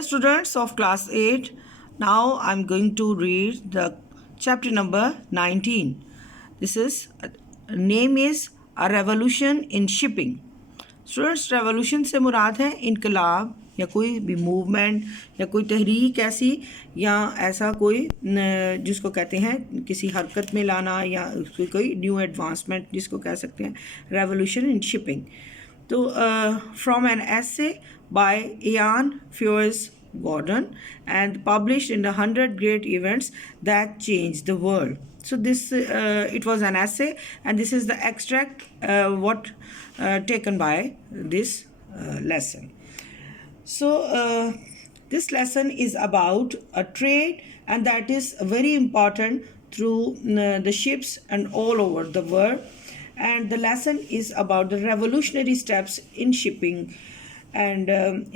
Hello students of class 8. Now I'm going to read the chapter number 19. This is name is A Revolution in Shipping. Students, revolution से मुराद है इनकलाब या कोई भी movement या कोई तहरीक ऐसी या ऐसा कोई जिसको कहते हैं किसी हरकत में लाना या कोई न्यू एडवांसमेंट जिसको कह सकते हैं रेवोल्यूशन इन शिपिंग. तो from an essay by Ian Fewes Gordon and published in the 100 Great Events That Changed the World. So this it was an essay, and this is the extract what taken by this lesson. So this lesson is about a trade, and that is very important through the ships and all over the world. And the lesson is about the revolutionary steps in shipping. And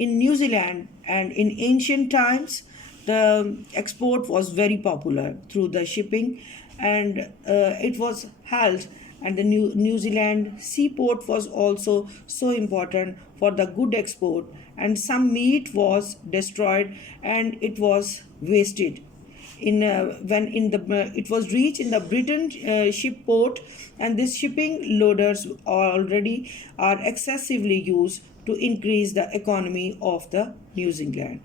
in New Zealand and in ancient times, the export was very popular through the shipping, and it was held. And the New Zealand seaport was also so important for the good export. And some meat was destroyed and it was wasted. When it was reached in the Britain ship port, and this shipping loaders already are excessively used to increase the economy of the New Zealand.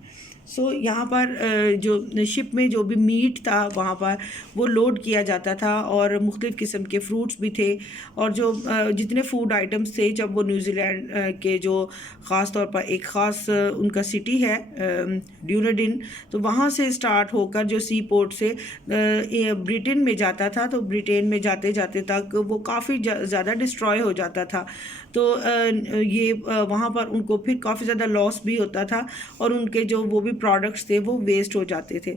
सो यहाँ पर जो ship में जो भी meet था वहाँ पर वो लोड किया जाता था, और मुख्तलिफ़ किस्म के फ्रूट्स भी थे, और जो जितने फूड आइटम्स थे, जब वो न्यूजीलैंड के जो ख़ास तौर पर एक ख़ास उनका सिटी है ड्यूनेडिन, तो वहाँ से स्टार्ट होकर जो सी पोर्ट से ब्रिटेन में जाता था, तो ब्रिटेन में जाते जाते तक वो काफ़ी ज़्यादा डिस्ट्रॉय हो जाता था. तो ये वहाँ पर उनको फिर काफ़ी ज़्यादा लॉस भी होता था, और उनके जो वो भी प्रोडक्ट्स थे वो वेस्ट हो जाते थे.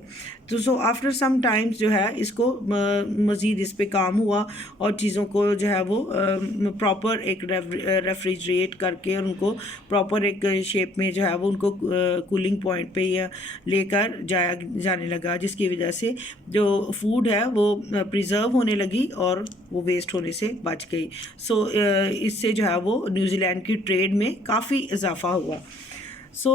तो सो आफ्टर सम टाइम्स जो है इसको मज़ीद इस पे काम हुआ, और चीज़ों को जो है वो प्रॉपर एक रेफ्रिजरेट करके और उनको प्रॉपर एक शेप में जो है वो उनको कूलिंग पॉइंट पे या लेकर जाने लगा, जिसकी वजह से जो फूड है वो प्रिजर्व होने लगी और वो वेस्ट होने से बच गई. सो इससे जो है वो न्यूजीलैंड की ट्रेड में काफ़ी इजाफा हुआ. सो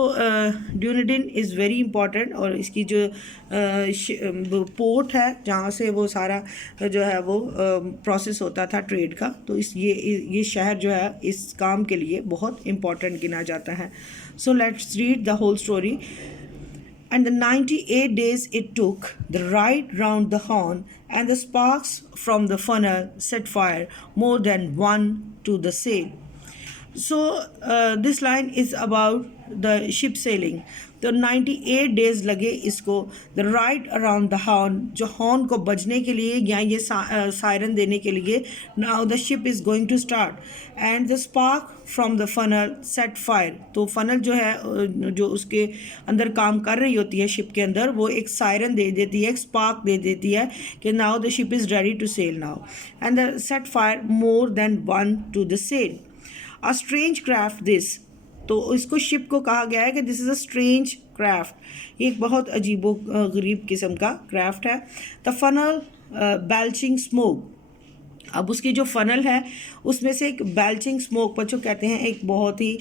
ड्यूनेडिन इज़ वेरी इंपॉर्टेंट, और इसकी जो पोर्ट है जहाँ से वो सारा जो है वो प्रोसेस होता था ट्रेड का, तो ये शहर जो है इस काम के लिए बहुत इम्पॉर्टेंट गिना जाता है. So let's read the whole story. And the 98 days it took the ride round the horn, and the sparks from the funnel set fire more than one to the sail. So this line is about the ship sailing. तो 98 days लगे इसको. The ride around the horn, जो horn को बजने के लिए या ये सायरन देने के लिए. Now the ship is going to start, and the spark from the funnel set fire. तो फनल जो है जो उसके अंदर काम कर रही होती है शिप के अंदर, वो एक सायरन दे देती है, एक स्पार्क दे देती है कि now the ship is ready to sail now, and the set fire more than one to the sail. A strange craft this. तो इसको शिप को कहा गया है कि this is a strange craft, ये एक बहुत अजीबो गरीब किस्म का क्राफ्ट है. The funnel belching smoke. अब उसकी जो फ़नल है उसमें से एक बेल्चिंग स्मोक पर जो कहते हैं एक बहुत ही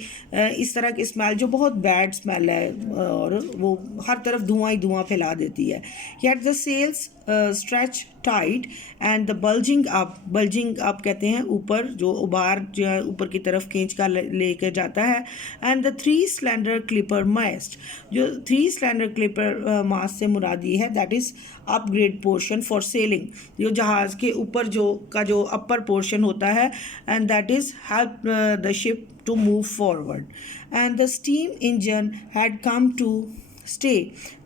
इस तरह की स्मेल जो बहुत बैड स्मेल है, और वो हर तरफ धुआं ही धुआं फैला देती है. Yet the sails stretch tight and the bulging up कहते हैं ऊपर, जो उबार जो है ऊपर की तरफ खींच कर लेकर जाता है. And the 3 slender clipper mast. जो 3 स्लेंडर क्लिपर मास्ट से मुराद ये है that is upgrade portion for sailing, जो जहाज़ के ऊपर जो अपर पोर्शन होता है, and that is help the ship to move forward. And the steam engine had come to stay.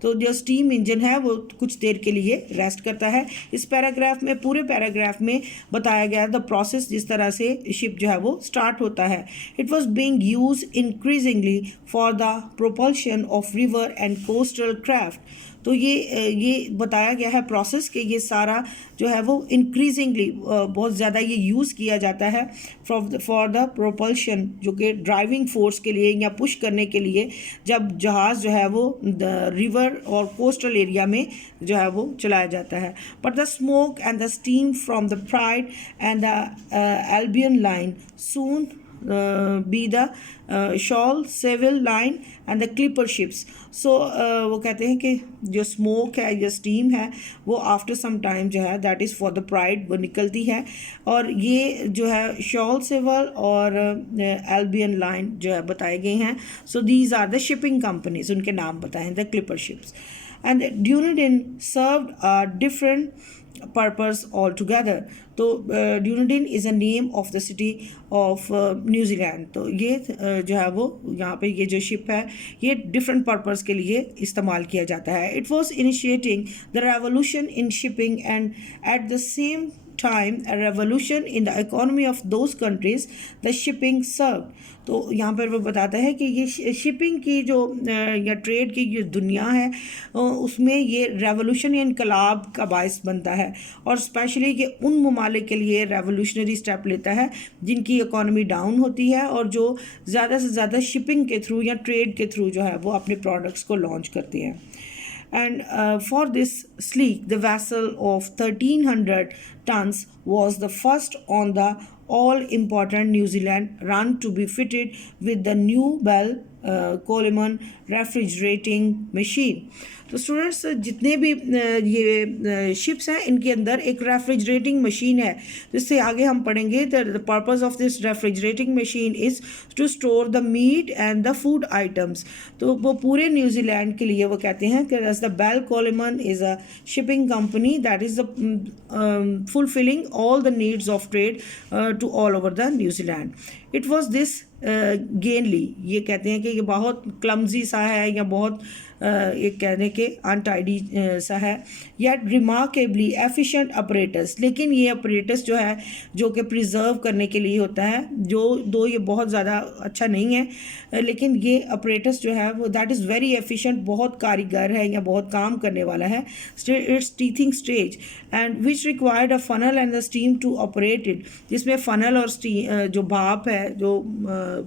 तो जो स्टीम इंजन है वो कुछ देर के लिए रेस्ट करता है. इस पैराग्राफ में, पूरे पैराग्राफ में बताया गया द प्रोसेस जिस तरह से शिप जो है वो स्टार्ट होता है. It was being use increasingly for the propulsion of river and coastal craft. तो ये बताया गया है प्रोसेस कि ये सारा जो है वो इंक्रीजिंगली बहुत ज़्यादा ये यूज़ किया जाता है फॉर द प्रोपल्शन, जो कि ड्राइविंग फोर्स के लिए या पुश करने के लिए, जब जहाज़ जो है वो रिवर और कोस्टल एरिया में जो है वो चलाया जाता है. But the smoke and the steam from the pride and the Albion line soon be the Shaw Savill line and the clipper ships. So वो कहते हैं कि जो स्मोक है या स्टीम है वो आफ्टर सम टाइम जो है that is for the pride वो निकलती है. और ये जो है शॉल सेवल और एल्बियन लाइन जो है बताए गए हैं. So these are the shipping companies, उनके नाम बताए हैं, the clipper ships. And Dunedin served a different purpose altogether. तो Dunedin is a name of the city of New Zealand. तो ये जो है वो यहाँ पे ये जो शिप है ये डिफरेंट पर्पज़ के लिए इस्तेमाल किया जाता है. It was initiating the revolution in shipping and at the same time a revolution in the economy of those countries the shipping served. तो यहाँ पर वो बताता है कि ये शिपिंग की जो या ट्रेड की जो दुनिया है उसमें ये रेवोल्यूशन या इनकलाब का बायस बनता है. और स्पेशली ये उन ममालिक के लिए रेवोल्यूशनरी स्टेप लेता है जिनकी इकॉनमी डाउन होती है और जो ज़्यादा से ज़्यादा शिपिंग के थ्रू या ट्रेड के थ्रू जो है वो अपने प्रोडक्ट्स को लॉन्च करते हैं. And for this sleek, the vessel of 1300 tons was the first on the all-important New Zealand run to be fitted with the new Bell Coleman refrigerating machine. तो students जितने भी ये शिप्स हैं इनके अंदर एक रेफ्रिजरेटिंग मशीन है जिससे आगे हम पढ़ेंगे. The purpose of this refrigerating machine is to store the meat and the food items. तो वो पूरे न्यूजीलैंड के लिए वो कहते हैं कि the Bell Coleman is a shipping company that is fulfilling all the needs of trade to all over the New Zealand. It was this gainly, ये कहते हैं कि ये बहुत क्लमजी सा है या बहुत एक कहने के अनटाइडी सा है, या रिमार्केबली एफिशिएंट ऑपरेटर्स. लेकिन ये ऑपरेटर्स जो है जो कि प्रिजर्व करने के लिए होता है, जो दो ये बहुत ज़्यादा अच्छा नहीं है लेकिन ये ऑपरेटर्स जो है वो दैट इज़ वेरी एफिशिएंट, बहुत कारीगर है या बहुत काम करने वाला है. Its teething stage and which required a funnel and the steam to operate it, जिसमें फ़नल और स्टीम जो भाप है जो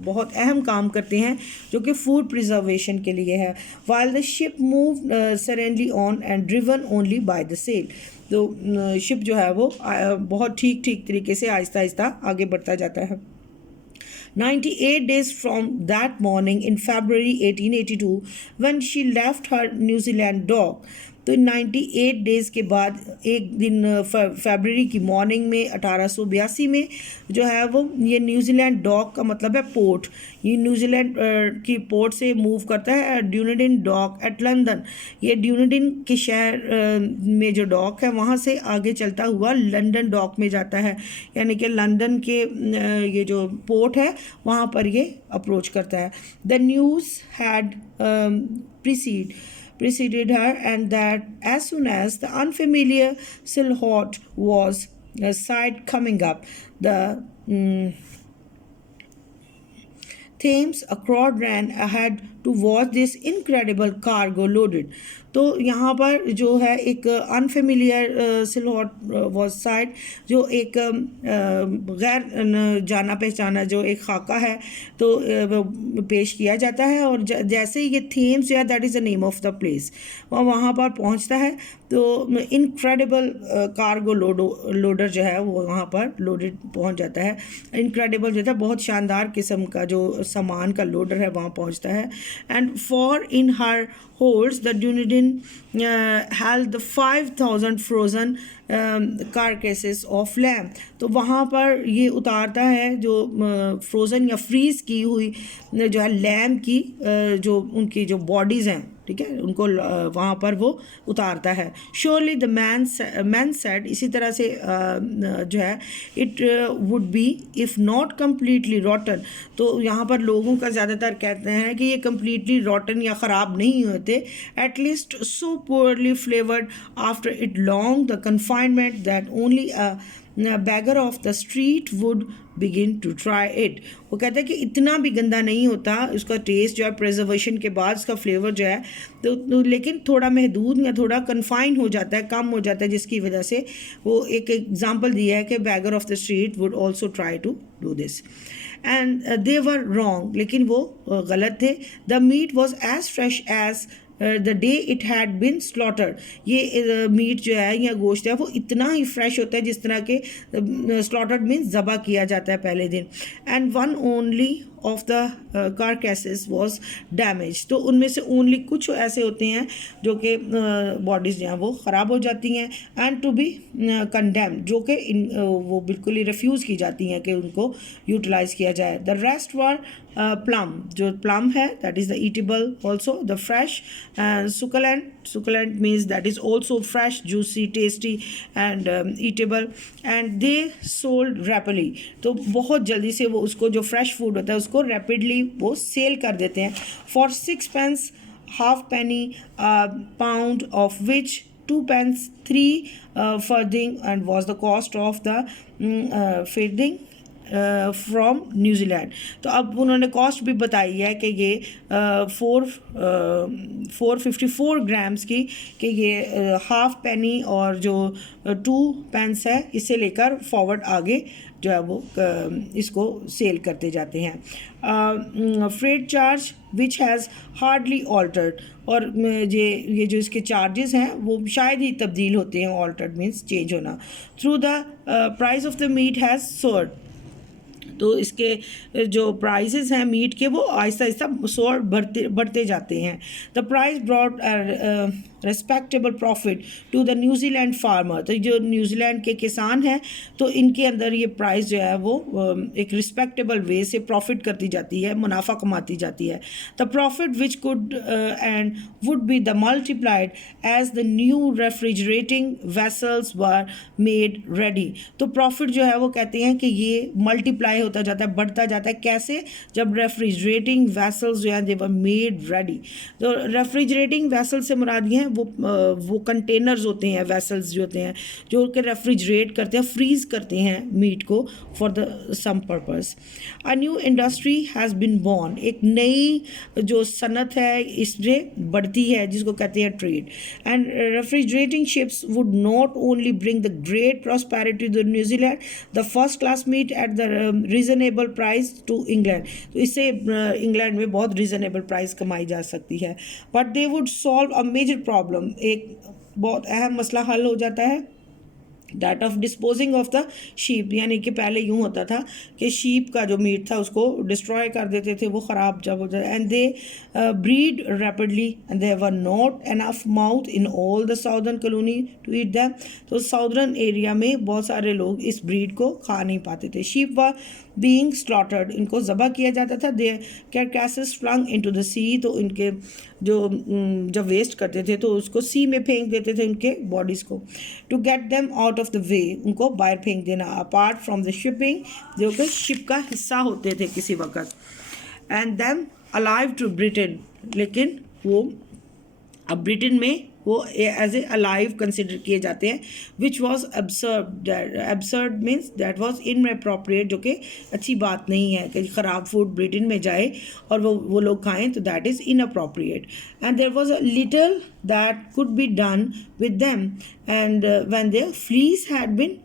बहुत अहम काम करते हैं जो कि फूड प्रिजर्वेशन के लिए है. While the ship move serenely on and driven only by the sail. तो शिप जो है वो बहुत ठीक तरीके से आहिस्ता आहिस्ता आगे बढ़ता जाता है. 98 days from that morning in February 1882 when she left her New Zealand dock. तो 98 डेज़ के बाद एक दिन फरवरी की मॉर्निंग में 1882 में जो है वो ये न्यूजीलैंड डॉक का मतलब है पोर्ट, ये न्यूजीलैंड की पोर्ट से मूव करता है ड्यूनेडिन डॉक एट लंदन. ये ड्यूनेडिन के शहर में जो डॉक है वहाँ से आगे चलता हुआ लंदन डॉक में जाता है, यानी कि लंदन के ये जो पोर्ट है वहाँ पर ये अप्रोच करता है. The news had preceded her, and that as soon as the unfamiliar silhouette was sight coming up the Thames, a crowd ran ahead to watch this incredible cargo loaded. तो यहाँ पर जो है एक अनफेमिलियर सिलहॉट वॉज साइट, जो एक गैर जाना पहचाना जो एक खाका है तो पेश किया जाता है. और जैसे ये थेम्स जो है that is the name of the place, वहाँ पर पहुँचता है तो इनक्रेडिबल कार्गो लोडर जो है वो वहाँ पर लोडेड पहुँच जाता है. इनक्रेडिबल जो है बहुत शानदार किस्म का जो सामान का लोडर है वहाँ पहुँचता है. And for in her holds the Dunedin held the 5,000 frozen carcasses of lamb. तो वहाँ पर ये उतारता है जो फ्रोज़न या फ्रीज़ की हुई जो है लैम की जो उनकी जो बॉडीज़ हैं, ठीक है, उनको वहाँ पर वो उतारता है. श्योरली द मैन सेड, इसी तरह से जो है it would be if not completely रॉटन. तो यहाँ पर लोगों का ज़्यादातर कहते हैं कि ये कम्प्लीटली रॉटन या ख़राब नहीं होते, at least so poorly flavoured after it long the confinement that only beggar of the street would begin to try it. वो कहता है कि इतना भी गंदा नहीं होता उसका टेस्ट जो है प्रिजर्वेशन के बाद उसका फ्लेवर जो है तो लेकिन थोड़ा महदूद या थोड़ा कन्फाइन हो जाता है, कम हो जाता है, जिसकी वजह से वो एक एग्जांपल दिया है कि beggar of the street would also try to do this. And they were wrong, लेकिन वो गलत थे. The meat was as fresh as the day it had been slaughtered. ये मीट जो है या गोश्त है वो इतना ही फ्रेश होता है जिस तरह के स्लॉटर्ड मीन्स ज़बा किया जाता है पहले दिन। And one only of the carcasses was damage. तो उनमें से ओनली कुछ ऐसे होते हैं जो कि बॉडीज़ जो हैं वो ख़राब हो जाती हैं एंड टू बी कंडेम, जो कि वो बिल्कुल ही रिफ्यूज़ की जाती हैं कि उनको यूटिलाइज़ किया जाए। द रेस्ट वर प्लम, जो प्लम है that is the eatable also. The fresh succulent, succulent means that is also fresh, juicy, tasty and eatable, and they sold rapidly। तो बहुत जल्दी से वो उसको जो फ्रेश फूड होता है उसको रैपिडली वो सेल कर देते हैं। For 6 pence half penny pound, of which 2 pence 3 farthing, and was the cost of the farthing from New Zealand. तो अब उन्होंने कॉस्ट भी बताई है कि ये 454 ग्राम्स की, कि ये हाफ पेनी और जो 2 पेंस है इसे लेकर फॉरवर्ड आगे जो है वो इसको सेल करते जाते हैं। Freight charge which has hardly altered, और ये जो इसके चार्जेस हैं वो शायद ही तब्दील होते हैं, ऑल्टर्ड मीन्स चेंज होना। Through the price of the meat has soared, तो इसके जो प्राइसेस हैं मीट के वो आहिस्ता आहिस्ता सोअर बढ़ते जाते हैं। The price brought respectable profit to the New Zealand farmer. तो जो न्यूजीलैंड के किसान हैं तो इनके अंदर ये प्राइस जो है वो एक रिस्पेक्टेबल वे से प्रॉफिट करती जाती है, मुनाफा कमाती जाती है। The profit which could and would be the multiplied as the new refrigerating vessels were made ready. तो प्रॉफिट जो है वो कहते हैं कि ये मल्टीप्लाई होता जाता है, बढ़ता जाता है। कैसे? जब रेफ्रिजरेटिंग वेसल्स जो हैं दे वर मेड रेडी। तो रेफ्रिजरेटिंग वेसल से मुराद ये हैं वो कंटेनर्स होते हैं, वेसल्स जो होते हैं जो कि रेफ्रिजरेट करते हैं, फ्रीज करते हैं मीट को for the some purpose. A new industry has been born, एक नई जो सनत है इसमें बढ़ती है जिसको कहते हैं trade. And refrigerating ships would not only bring the great prosperity to New Zealand, the first class meat at the reasonable price to England. तो इससे इंग्लैंड में बहुत रीजनेबल प्राइस कमाई जा सकती है। But they would solve a major problem, एक बहुत अहम मसला हल हो जाता है, that of disposing of the sheep. यानी कि पहले यूँ होता था कि शीप का जो मीट था उसको डिस्ट्रॉय कर देते थे, वो ख़राब जब हो जाए। And they breed rapidly and they were not enough mouth in all the southern colony to eat them. तो साउदर्न एरिया में बहुत सारे लोग इस ब्रीड को खा नहीं पाते थे। शीप वर बीइंग स्लॉटर्ड, इनको ज़बह किया जाता था। दे कैरकैसेस फ्लंग इनटू द सी, तो इनके जो जब वेस्ट करते थे तो उसको सी में फेंक देते थे उनके बॉडीज़ को। To get them out of the way, उनको बाहर फेंक देना। अपार्ट फ्रॉम द शिपिंग, जो कि शिप का हिस्सा होते थे किसी वक्त। And them alive to Britain, लेकिन वो अब ब्रिटेन में वो एज ए अलाइव कंसिडर किए जाते हैं। Which was absurd, absurd means that was inappropriate, जो कि अच्छी बात नहीं है कि ख़राब फूड ब्रिटेन में जाए और वो लोग खाएं, तो that is inappropriate. And there was a little that could be done with them and when their fleece had been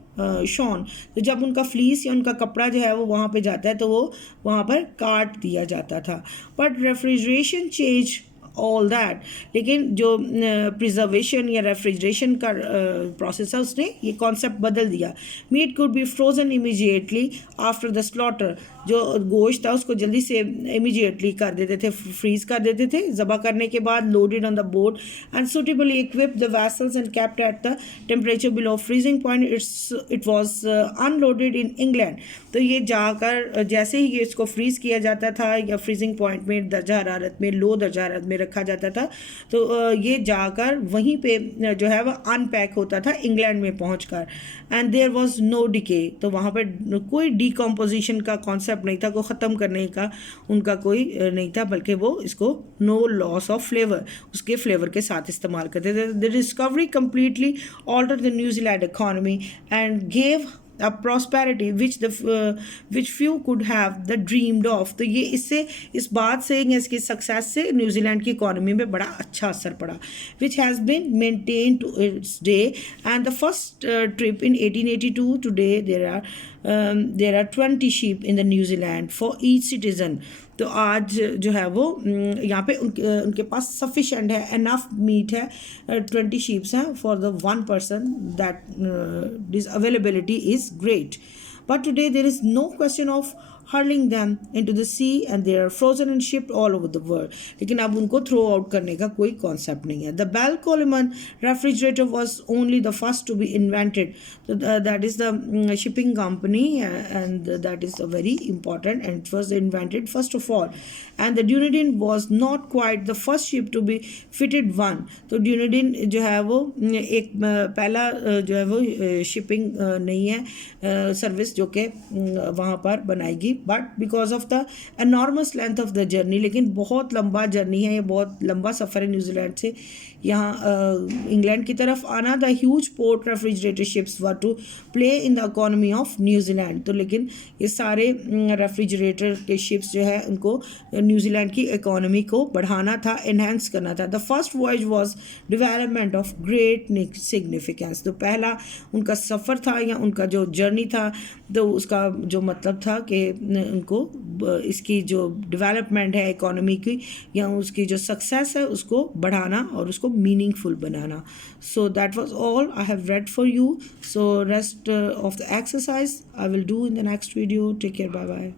shorn. तो जब उनका फ्लीस या उनका कपड़ा जो है वो वहाँ पे जाता है तो वो वहाँ पर काट दिया जाता था। But refrigeration change all that, लेकिन जो प्रिजर्वेशन या रेफ्रिजरेशन का प्रोसेस है उसने ये कॉन्सेप्ट बदल दिया। Meat could be frozen immediately after the slaughter, जो गोश्त था उसको जल्दी से इमीजिएटली कर देते थे, फ्रीज कर देते थे ज़बह करने के बाद। Loaded on the boat and suitably equipped the vessels and kept at the temperature below freezing point. It was unloaded in England. तो ये जाकर जैसे ही ये इसको फ्रीज़ किया जाता था या फ्रीजिंग पॉइंट में दर्जा हरारत में, लो दर्जा हरारत में रखा जाता था, तो ये जाकर वहीं पे जो है वह अनपैक होता था इंग्लैंड में पहुंचकर। And there was no decay, तो वहाँ पर कोई डिकम्पोजिशन का कॉन्सेप्ट नहीं था, को ख़त्म करने का उनका कोई नहीं था, बल्कि वो इसको नो लॉस ऑफ फ्लेवर, उसके फ्लेवर के साथ इस्तेमाल करते थे। The discovery completely altered the New Zealand economy and gave a prosperity which few could have the dreamed of। तो ये इससे, इस बात से, इसकी सक्सेस से न्यूजीलैंड की इकॉनमी में बड़ा अच्छा असर पड़ा। which has been maintained to its day and the first trip in 1882 today there are 20 sheep in the New Zealand for each citizen। तो आज जो है वो यहाँ पे उनके पास सफिशेंट है, एनफ मीट है, 20 शीप्स हैं for the one person, that this availability is great. But today there is no question of hurling them into the sea and they are frozen and shipped all over the world. लेकिन अब उनको throw out करने का कोई concept नहीं है. The Bell Coleman refrigerator was only the first to be invented. So that is the shipping company and that is a very important, and it was invented first of all. And the Dunedin was not quite the first ship to be fitted one. तो Dunedin जो है वो एक पहला जो है वो shipping नहीं है सर्विस जो कि वहाँ पर बनाएगी, but because of the enormous length of the journey, लेकिन बहुत लंबा जर्नी है, ये बहुत लंबा सफ़र है न्यूजीलैंड से यहाँ इंग्लैंड की तरफ आना. The huge part refrigerator ships were to play in the economy of New Zealand. तो लेकिन ये सारे रेफ्रिजरेटर के शिप्स जो है उनको न्यूजीलैंड की इकोनॉमी को बढ़ाना था, इन्हेंस करना था. The first voyage was development of great significance. तो पहला उनका सफ़र था या उनका जो जर्नी था, तो उसका जो मतलब था कि उनको इसकी जो डेवलपमेंट है इकोनॉमी की या उसकी जो सक्सेस है उसको बढ़ाना और उसको मीनिंगफुल बनाना. So that was all I have read for you. So rest of the exercise I will do in the next video. Take care, bye bye.